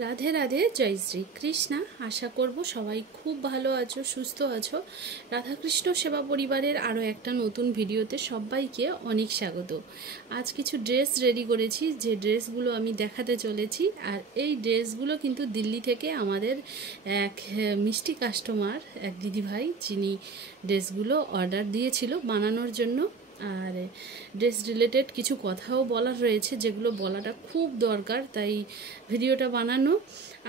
রাধে রাধে, জয় শ্রী কৃষ্ণা। আশা করব সবাই খুব ভালো আছো, সুস্থ আছো। রাধাকৃষ্ণ সেবা পরিবারের আরও একটা নতুন ভিডিওতে সবাইকে অনেক স্বাগত। আজ কিছু ড্রেস রেডি করেছি, যে ড্রেসগুলো আমি দেখাতে চলেছি। আর এই ড্রেসগুলো কিন্তু দিল্লি থেকে আমাদের এক মিষ্টি কাস্টমার, এক দিদিভাই, যিনি ড্রেসগুলো অর্ডার দিয়েছিল বানানোর জন্য। আর ড্রেস রিলেটেড কিছু কথাও বলার রয়েছে, যেগুলো বলাটা খুব দরকার, তাই ভিডিওটা বানানো।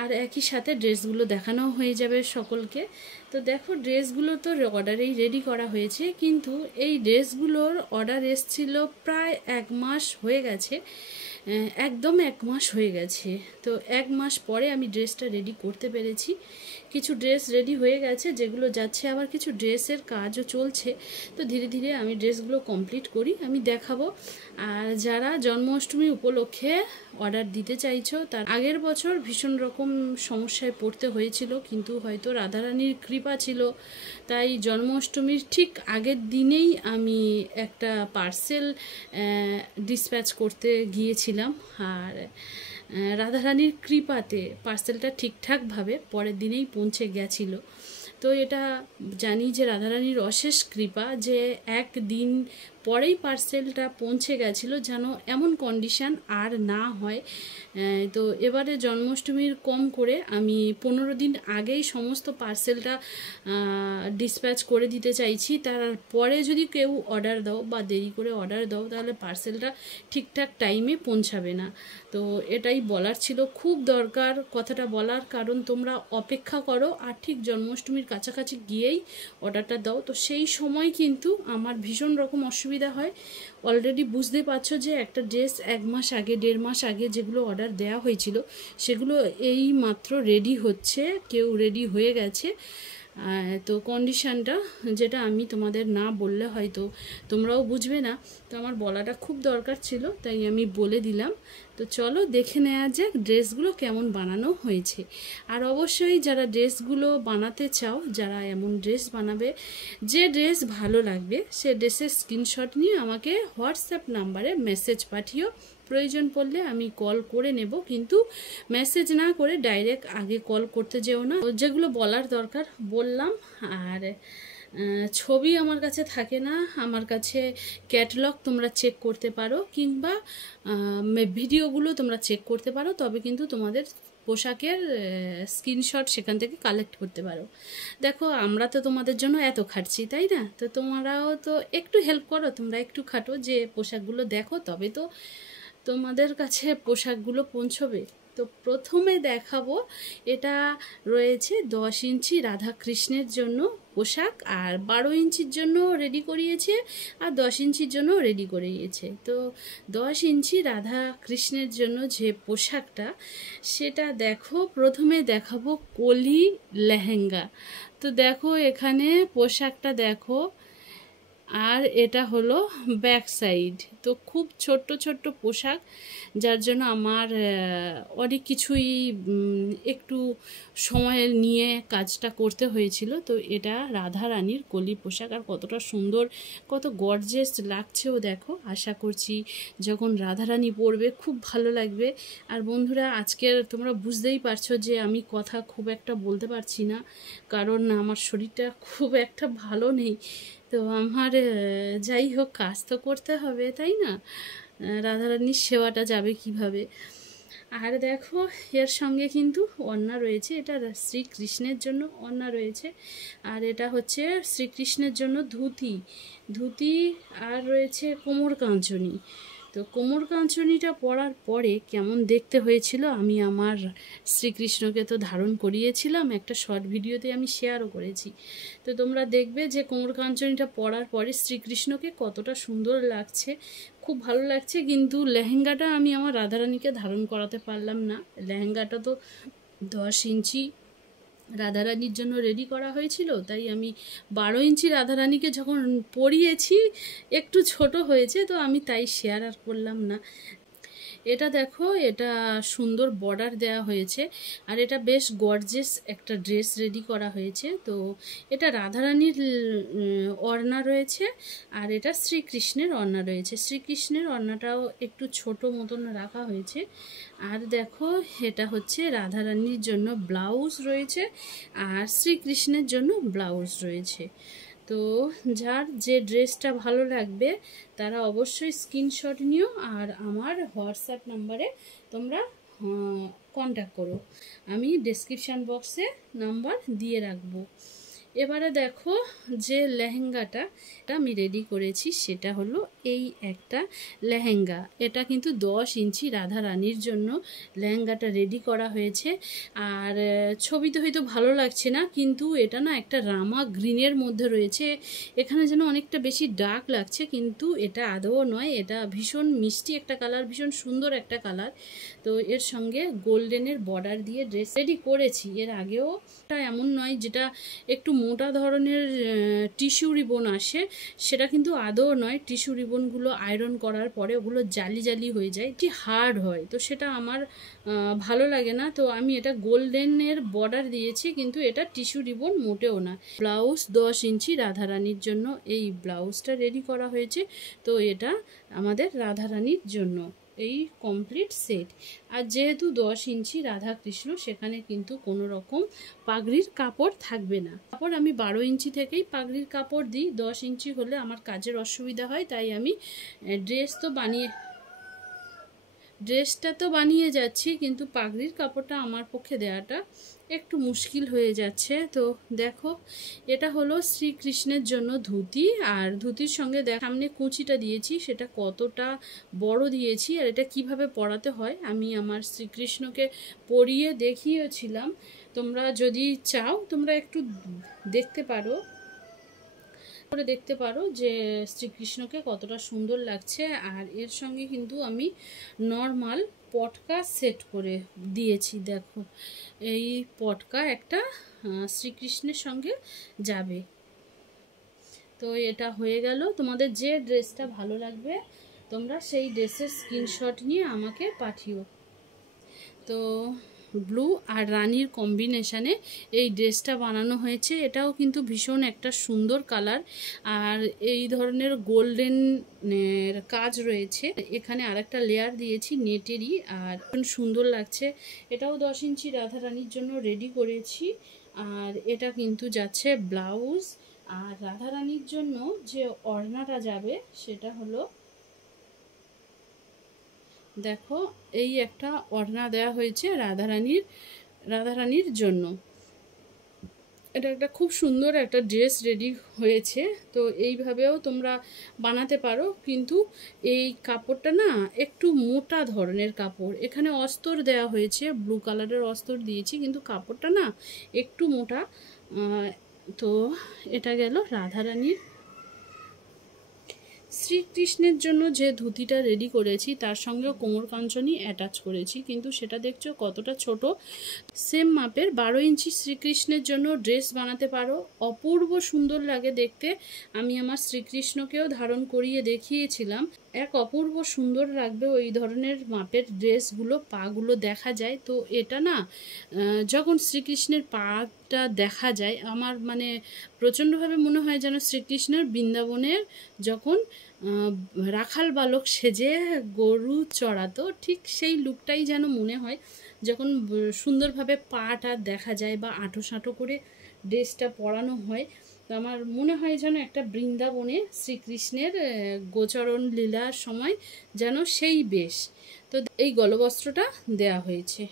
আর একই সাথে ড্রেসগুলো দেখানো হয়ে যাবে সকলকে। তো দেখো, ড্রেসগুলো তো অর্ডারেই রেডি করা হয়েছে, কিন্তু এই ড্রেসগুলোর অর্ডার এসছিল প্রায় 1 মাস হয়ে গেছে, একদম 1 মাস হয়ে গেছে। তো 1 মাস পরে আমি ড্রেসটা রেডি করতে পেরেছি। কিছু ড্রেস রেডি হয়ে গেছে, যেগুলো যাচ্ছে, আবার কিছু ড্রেসের কাজও চলছে। তো ধীরে ধীরে আমি ড্রেসগুলো কমপ্লিট করি, আমি দেখাবো। আর যারা জন্মাষ্টমী উপলক্ষে অর্ডার দিতে চাইছো, তার আগের বছর ভীষণ রকম সমস্যায় পড়তে হয়েছিল, কিন্তু হয়তো রাধারানীর কৃপা ছিল, তাই জন্মাষ্টমীর ঠিক আগের দিনেই আমি একটা পার্সেল ডিসপ্যাচ করতে গিয়েছিলাম। আর রাধারানীর কৃপাতে পার্সেলটা ঠিকঠাকভাবে পরের দিনেই পৌঁছে গেছিলো। তো এটা জানি যে রাধারানীর অশেষ কৃপা, যে একদিন পরেই পার্সেলটা পৌঁছে গেছিলো, যেন এমন কন্ডিশান আর না হয়। তো এবারে জন্মাষ্টমীর কম করে আমি 15 দিন আগেই সমস্ত পার্সেলটা ডিসপ্যাচ করে দিতে চাইছি। তারপরে যদি কেউ অর্ডার দাও বা দেরি করে অর্ডার দাও, তাহলে পার্সেলটা ঠিকঠাক টাইমে পৌঁছাবে না। তো এটাই বলার ছিল, খুব দরকার কথাটা বলার, কারণ তোমরা অপেক্ষা করো আর ঠিক জন্মাষ্টমীর কাছাকাছি গিয়েই অর্ডারটা দাও। তো সেই সময় কিন্তু আমার ভীষণ রকম অসুবিধা হয়। অলরেডি বুঝতে পারছো যে একটা ড্রেস 1 মাস আগে, 1.5 মাস আগে যেগুলো অর্ডার দেওয়া হয়েছিল, সেগুলো এই মাত্র রেডি হচ্ছে, কেউ রেডি হয়ে গেছে। তো কন্ডিশানটা যেটা আমি তোমাদের না বললে হয়তো তোমরাও বুঝবে না, তো আমার বলাটা খুব দরকার ছিল, তাই আমি বলে দিলাম। তো চলো দেখে নেওয়া যাক ড্রেসগুলো কেমন বানানো হয়েছে। আর অবশ্যই যারা ড্রেসগুলো বানাতে চাও, যারা এমন ড্রেস বানাবে, যে ড্রেস ভালো লাগবে, সে ড্রেসের স্ক্রিনশট নিয়ে আমাকে হোয়াটসঅ্যাপ নাম্বারে মেসেজ পাঠিও। প্রয়োজন পড়লে আমি কল করে নেব, কিন্তু মেসেজ না করে ডাইরেক্ট আগে কল করতে যেও না। যেগুলো বলার দরকার বললাম। আর ছবি আমার কাছে থাকে না, আমার কাছে ক্যাটালগ তোমরা চেক করতে পারো, কিংবা ভিডিওগুলো তোমরা চেক করতে পারো, তবে কিন্তু তোমাদের পোশাকের স্ক্রিনশট সেখান থেকে কালেক্ট করতে পারো। দেখো, আমরা তো তোমাদের জন্য এত খাটছি, তাই না? তো তোমরাও তো একটু হেল্প করো, তোমরা একটু খাটো, যে পোশাকগুলো দেখো, তবে তো তোমাদের কাছে পোশাকগুলো পৌঁছবে। তো প্রথমে দেখাবো, এটা রয়েছে 10 ইঞ্চি রাধাকৃষ্ণের জন্য পোশাক, আর 12 ইঞ্চির জন্য রেডি করিয়েছে, আর 10 ইঞ্চির জন্য রেডি করিয়েছে। তো 10 ইঞ্চি রাধাকৃষ্ণের জন্য যে পোশাকটা, সেটা দেখো, প্রথমে দেখাবো কলি লেহেঙ্গা। তো দেখো এখানে পোশাকটা দেখো, আর এটা হলো ব্যাক সাইড। তো খুব ছোট্ট ছোট্ট পোশাক, যার জন্য আমার অনেক কিছুই একটু সময় নিয়ে কাজটা করতে হয়েছিল। তো এটা রাধারানীর কলি পোশাক, আর কতটা সুন্দর, কত গর্জিয়াস লাগছেও দেখো। আশা করছি যখন রাধারানী পরবে খুব ভালো লাগবে। আর বন্ধুরা, আজকের তোমরা বুঝতেই পারছো যে আমি কথা খুব একটা বলতে পারছি না, কারণ আমার শরীরটা খুব একটা ভালো নেই। তো আমার যাই হোক, কাজ তো করতে হবে, তাই না? রাধারানীর সেবাটা যাবে কিভাবে? আর দেখো, এর সঙ্গে কিন্তু ওড়না রয়েছে, এটা শ্রীকৃষ্ণের জন্য ওড়না রয়েছে, আর এটা হচ্ছে শ্রীকৃষ্ণের জন্য ধুতি। আর রয়েছে কোমর কাঞ্চনি। তো কোমর কাঞ্চনিটা পরার পরে কেমন দেখতে হয়েছিল, আমি আমার শ্রীকৃষ্ণকে তো ধারণ করিয়েছিলাম, একটা শর্ট ভিডিওতে আমি শেয়ারও করেছি। তো তোমরা দেখবে যে কোমর কাঞ্চনিটা পরার পরে শ্রীকৃষ্ণকে কতটা সুন্দর লাগছে, খুব ভালো লাগছে। কিন্তু লেহেঙ্গাটা আমি আমার রাধারানীকে ধারণ করাতে পারলাম না। লেহেঙ্গাটা তো 10 ইঞ্চি রাধারানীর জন্য রেডি করা হয়েছিল, তাই আমি 12 ইঞ্চি রাধারানীকে যখন পরিয়েছি, একটু ছোট হয়েছে, তো আমি তাই শেয়ার আর করলাম না। এটা দেখো, এটা সুন্দর বর্ডার দেওয়া হয়েছে আর এটা বেশ গর্জিয়াস একটা ড্রেস রেডি করা হয়েছে। তো এটা রাধারানীর ওড়না রয়েছে আর এটা শ্রীকৃষ্ণের ওড়না রয়েছে। শ্রীকৃষ্ণের ওড়নাটাও একটু ছোট মতন রাখা হয়েছে। আর দেখো, এটা হচ্ছে রাধারানীর জন্য ব্লাউজ রয়েছে আর শ্রীকৃষ্ণের জন্য ব্লাউজ রয়েছে। তো যার যে ড্রেসটা ভালো লাগবে তারা অবশ্যই স্ক্রিনশট নিও আর আমার হোয়াটসঅ্যাপ নাম্বারে তোমরা কন্ট্যাক্ট করো। আমি ডেসক্রিপশান বক্সে নাম্বার দিয়ে রাখবো। এবারে দেখো, যে লেহেঙ্গাটা আমি রেডি করেছি সেটা হলো এই একটা লেহেঙ্গা। এটা কিন্তু 10 ইঞ্চি রাধারানীর জন্য লেহেঙ্গাটা রেডি করা হয়েছে। আর ছবিতে হয়তো ভালো লাগছে না, কিন্তু এটা না একটা রামা গ্রিনের মধ্যে রয়েছে। এখানে যেন অনেকটা বেশি ডার্ক লাগছে, কিন্তু এটা আদৌ নয়। এটা ভীষণ মিষ্টি একটা কালার, ভীষণ সুন্দর একটা কালার। তো এর সঙ্গে গোল্ডেনের বর্ডার দিয়ে ড্রেস রেডি করেছি। এর আগেও এমন নয় যেটা একটু মোটা ধরনের টিস্যু রিবন আসে, সেটা কিন্তু আদৌ নয়। টিস্যু রিবনগুলো আয়রন করার পরে ওগুলো জালি জালি হয়ে যায়, কি হার্ড হয়, তো সেটা আমার ভালো লাগে না। তো আমি এটা গোল্ডেনের বর্ডার দিয়েছি, কিন্তু এটা টিস্যু রিবন মোটেও না। ব্লাউজ 10 ইঞ্চি রাধারানীর জন্য এই ব্লাউজটা রেডি করা হয়েছে। তো এটা আমাদের রাধারানীর জন্য এই কমপ্লিট সেট। আর যেহেতু 10 ইঞ্চি রাধা কৃষ্ণ, সেখানে কিন্তু কোনো রকম পাগড়ির কাপড় থাকবে না। কাপড় আমি 12 ইঞ্চি থেকেই পাগড়ির কাপড় দিই। 10 ইঞ্চি হলে আমার কাজের অসুবিধা হয়, তাই আমি ড্রেসটা তো বানিয়ে যাচ্ছি, কিন্তু পাগড়ির কাপড়টা আমার পক্ষে দেওয়াটা একটু মুশকিল হয়ে যাচ্ছে। তো দেখো, এটা হলো শ্রীকৃষ্ণের জন্য ধুতি। আর ধুতির সঙ্গে সামনে কুচিটা দিয়েছি, সেটা কতটা বড় দিয়েছি আর এটা কিভাবে পরাতে হয় আমি আমার শ্রীকৃষ্ণকে পরিয়ে দেখিয়েছিলাম। তোমরা যদি চাও তোমরা একটু দেখতে পারো যে শ্রীকৃষ্ণকে কতটা সুন্দর লাগছে। আর এর সঙ্গে কিন্তু আমি নর্মাল পটকা সেট করে দিয়েছি। দেখো, এই পটকা একটা শ্রীকৃষ্ণের সঙ্গে যাবে। তো এটা হয়ে গেল। তোমাদের যে ড্রেসটা ভালো লাগবে তোমরা সেই ড্রেসের স্ক্রিনশট নিয়ে আমাকে পাঠিও। তো ব্লু আর রানীর কম্বিনেশানে এই ড্রেসটা বানানো হয়েছে। এটাও কিন্তু ভীষণ একটা সুন্দর কালার আর এই ধরনের গোল্ডেনের কাজ রয়েছে। এখানে আরেকটা লেয়ার দিয়েছি নেটেরই, আর সুন্দর লাগছে। এটাও 10 ইঞ্চি রাধারানীর জন্য রেডি করেছি। আর এটা কিন্তু যাচ্ছে ব্লাউজ। আর রাধারানীর জন্য যে ওড়নাটা যাবে সেটা হলো, দেখো, এই একটা ওড়না দেওয়া হয়েছে রাধারানীর জন্য। এটা একটা খুব সুন্দর একটা ড্রেস রেডি হয়েছে। তো এইভাবেও তোমরা বানাতে পারো, কিন্তু এই কাপড়টা না একটু মোটা ধরনের কাপড়। এখানে অস্তর দেওয়া হয়েছে, ব্লু কালারের অস্তর দিয়েছি, কিন্তু কাপড়টা না একটু মোটা। তো এটা গেল রাধারানীর। শ্রীকৃষ্ণের জন্য যে ধুতিটা রেডি করেছি তার সঙ্গেও কোমর কাঞ্চনি অ্যাটাচ করেছি, কিন্তু সেটা দেখছো কতটা ছোট। সেম মাপের 12 ইঞ্চি শ্রীকৃষ্ণের জন্য ড্রেস বানাতে পারো, অপূর্ব সুন্দর লাগে দেখতে। আমি আমার শ্রীকৃষ্ণকেও ধারণ করিয়ে দেখিয়েছিলাম, এক অপূর্ব সুন্দর লাগবে ওই ধরনের মাপের ড্রেসগুলো। পাগুলো দেখা যায়। তো এটা না যখন শ্রীকৃষ্ণের পাটা দেখা যায়, আমার মানে প্রচণ্ডভাবে মনে হয় যেন শ্রীকৃষ্ণের বৃন্দাবনের যখন রাখাল বালক সেজে গরু চড়াতো, ঠিক সেই লুকটাই যেন মনে হয় যখন সুন্দরভাবে পাটা দেখা যায় বা আঁটো সাঁটো করে ড্রেসটা পরানো হয়। তো আমার মনে হয় যেন একটা বৃন্দাবনে শ্রীকৃষ্ণের গোচরণ লীলার সময় যেন সেই বেশ। তো এই গলবস্ত্রটা দেয়া হয়েছে।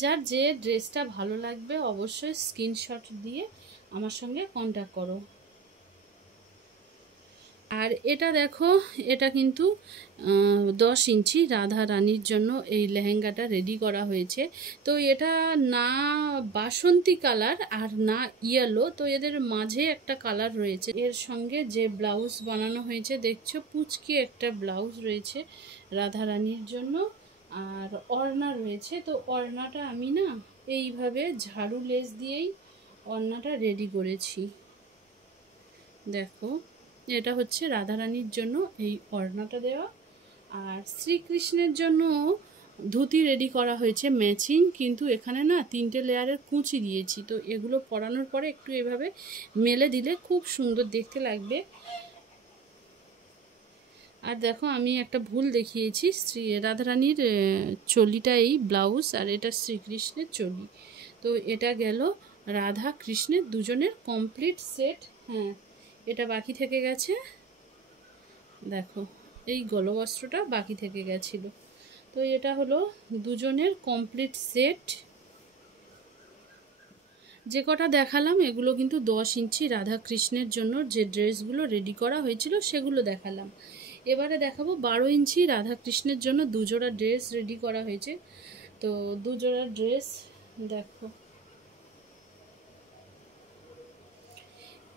যার যে ড্রেসটা ভালো লাগবে অবশ্যই স্ক্রিনশট দিয়ে আমার সঙ্গে কন্ট্যাক্ট করো। আর এটা দেখো, এটা কিন্তু 10 ইঞ্চি রাধা রানীর জন্য এই লেহেঙ্গাটা রেডি করা হয়েছে। তো এটা না বাসন্তী কালার আর না ইয়েলো, তো এদের মাঝে একটা কালার রয়েছে। এর সঙ্গে যে ব্লাউজ বানানো হয়েছে দেখছো, পুচকি একটা ব্লাউজ রয়েছে রাধা রানীর জন্য। আর ওড়না রয়েছে। তো ওড়নাটা আমি না এইভাবে ঝাড়ু লেস দিয়েই ওড়নাটা রেডি করেছি। দেখো, এটা হচ্ছে রাধারানীর জন্য এই ওড়নাটা দেওয়া। আর শ্রীকৃষ্ণের জন্য ধুতি রেডি করা হয়েছে ম্যাচিং, কিন্তু এখানে না 3টে লেয়ারের কুঁচি দিয়েছি, তো এগুলো পরানোর পরে একটু এভাবে মেলে দিলে খুব সুন্দর দেখতে লাগবে। আর দেখো আমি একটা ভুল দেখিয়েছি, রাধারানীর চলিটা এই ব্লাউজ আর এটা শ্রীকৃষ্ণের চলি। তো এটা গেল রাধা কৃষ্ণের দুজনের কমপ্লিট সেট। হ্যাঁ, এটা বাকি থেকে গেছে, দেখো এই গলবস্ত্রটা বাকি থেকে গেছিল। তো এটা হলো দুজনের কমপ্লিট সেট। যে কটা দেখালাম এগুলো কিন্তু 10 ইঞ্চি রাধা কৃষ্ণের জন্য যে ড্রেসগুলো রেডি করা হয়েছিল সেগুলো দেখালাম। এবারে দেখাবো 12 ইঞ্চি রাধা কৃষ্ণের জন্য দুজোড়া ড্রেস রেডি করা হয়েছে। তো দুজোড়া ড্রেস দেখো,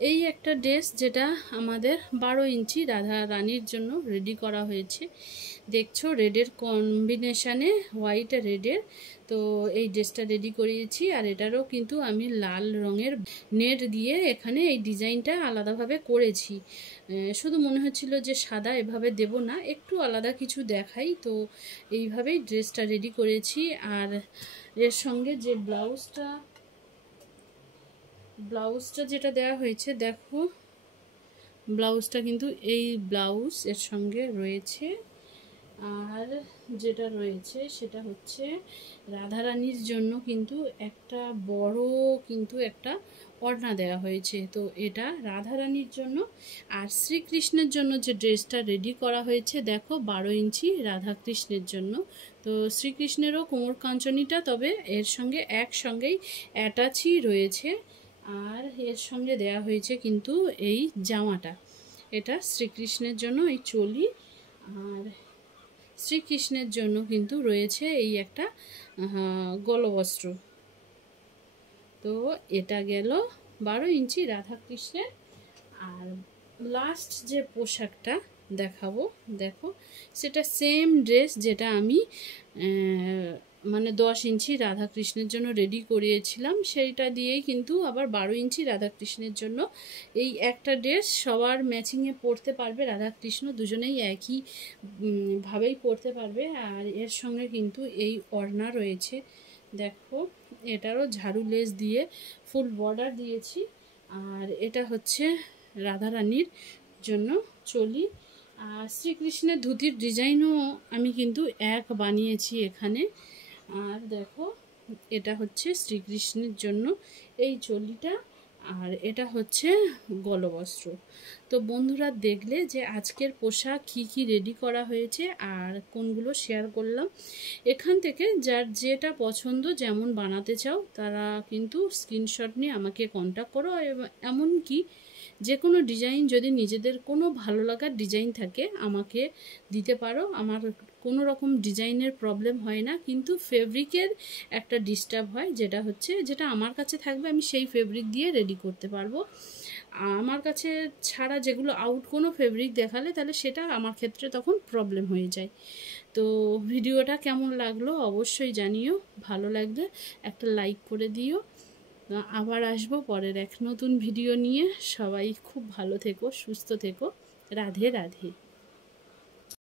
এই একটা ড্রেস যেটা আমাদের 12 ইঞ্চি রাধা রানীর জন্য রেডি করা হয়েছে। দেখছো রেডের কম্বিনেশানে, হোয়াইট আর রেডের। তো এই ড্রেসটা রেডি করিয়েছি, আর এটারও কিন্তু আমি লাল রঙের নেট দিয়ে এখানে এই ডিজাইনটা আলাদাভাবে করেছি। শুধু মনে হচ্ছিল যে সাদা এভাবে দেব না, একটু আলাদা কিছু দেখাই, তো এইভাবেই ড্রেসটা রেডি করেছি। আর এর সঙ্গে যে ব্লাউজটা যেটা দেওয়া হয়েছে, দেখো ব্লাউজটা কিন্তু এই ব্লাউজ এর সঙ্গে রয়েছে। আর যেটা রয়েছে সেটা হচ্ছে রাধারানীর জন্য কিন্তু একটা বড় কিন্তু একটা ওড়না দেওয়া হয়েছে। তো এটা রাধারানীর জন্য। আর শ্রীকৃষ্ণের জন্য যে ড্রেসটা রেডি করা হয়েছে দেখো 12 ইঞ্চি রাধাকৃষ্ণের জন্য। তো শ্রীকৃষ্ণেরও কোমর কাঞ্চনিটা তবে এর সঙ্গে একসঙ্গেই অ্যাটাচই রয়েছে। আর এর সঙ্গে দেয়া হয়েছে কিন্তু এই জামাটা, এটা শ্রীকৃষ্ণের জন্য এই চলি। আর শ্রীকৃষ্ণের জন্য কিন্তু রয়েছে এই একটা গলবস্ত্র। তো এটা গেল 12 ইঞ্চি রাধাকৃষ্ণের। আর লাস্ট যে পোশাকটা দেখাবো, দেখো সেটা সেম ড্রেস যেটা আমি মানে 10 ইঞ্চি রাধাকৃষ্ণের জন্য রেডি করিয়েছিলাম, সেইটা দিয়েই কিন্তু আবার 12 ইঞ্চি রাধাকৃষ্ণের জন্য এই একটা ড্রেস সবার ম্যাচিংয়ে পরতে পারবে। রাধাকৃষ্ণ দুজনেই একই ভাবেই পরতে পারবে। আর এর সঙ্গে কিন্তু এই ওড়না রয়েছে, দেখো এটারও ঝাড়ু লেস দিয়ে ফুল বর্ডার দিয়েছি। আর এটা হচ্ছে রাধারানীর জন্য চলি। আর শ্রীকৃষ্ণের ধুতির ডিজাইনও আমি কিন্তু এক বানিয়েছি এখানে। আর দেখো এটা হচ্ছে শ্রীকৃষ্ণের জন্য এই চলিটা, আর এটা হচ্ছে গলবস্ত্র। তো বন্ধুরা দেখলে যে আজকের পোশাক কি রেডি করা হয়েছে আর কোনগুলো শেয়ার করলাম। এখান থেকে যার যেটা পছন্দ যেমন বানাতে চাও তারা কিন্তু স্ক্রিনশট নিয়ে আমাকে কন্ট্যাক্ট করো। এমনকি যে কোনো ডিজাইন যদি নিজেদের কোনো ভালো লাগার ডিজাইন থাকে আমাকে দিতে পারো, আমার কোনো রকম ডিজাইনের প্রবলেম হয় না। কিন্তু ফেব্রিকের একটা ডিস্টার্ব হয়, যেটা আমার কাছে থাকবে আমি সেই ফেব্রিক দিয়ে রেডি করতে পারবো। আমার কাছে ছাড়া যেগুলো আউট কোনো ফেব্রিক দেখালে তাহলে সেটা আমার ক্ষেত্রে তখন প্রবলেম হয়ে যায়। তো ভিডিওটা কেমন লাগলো অবশ্যই জানিও, ভালো লাগলে একটা লাইক করে দিও। আবার আসবো পরের এক নতুন ভিডিও নিয়ে। সবাই খুব ভালো থেকো, সুস্থ থেকো। রাধে রাধে।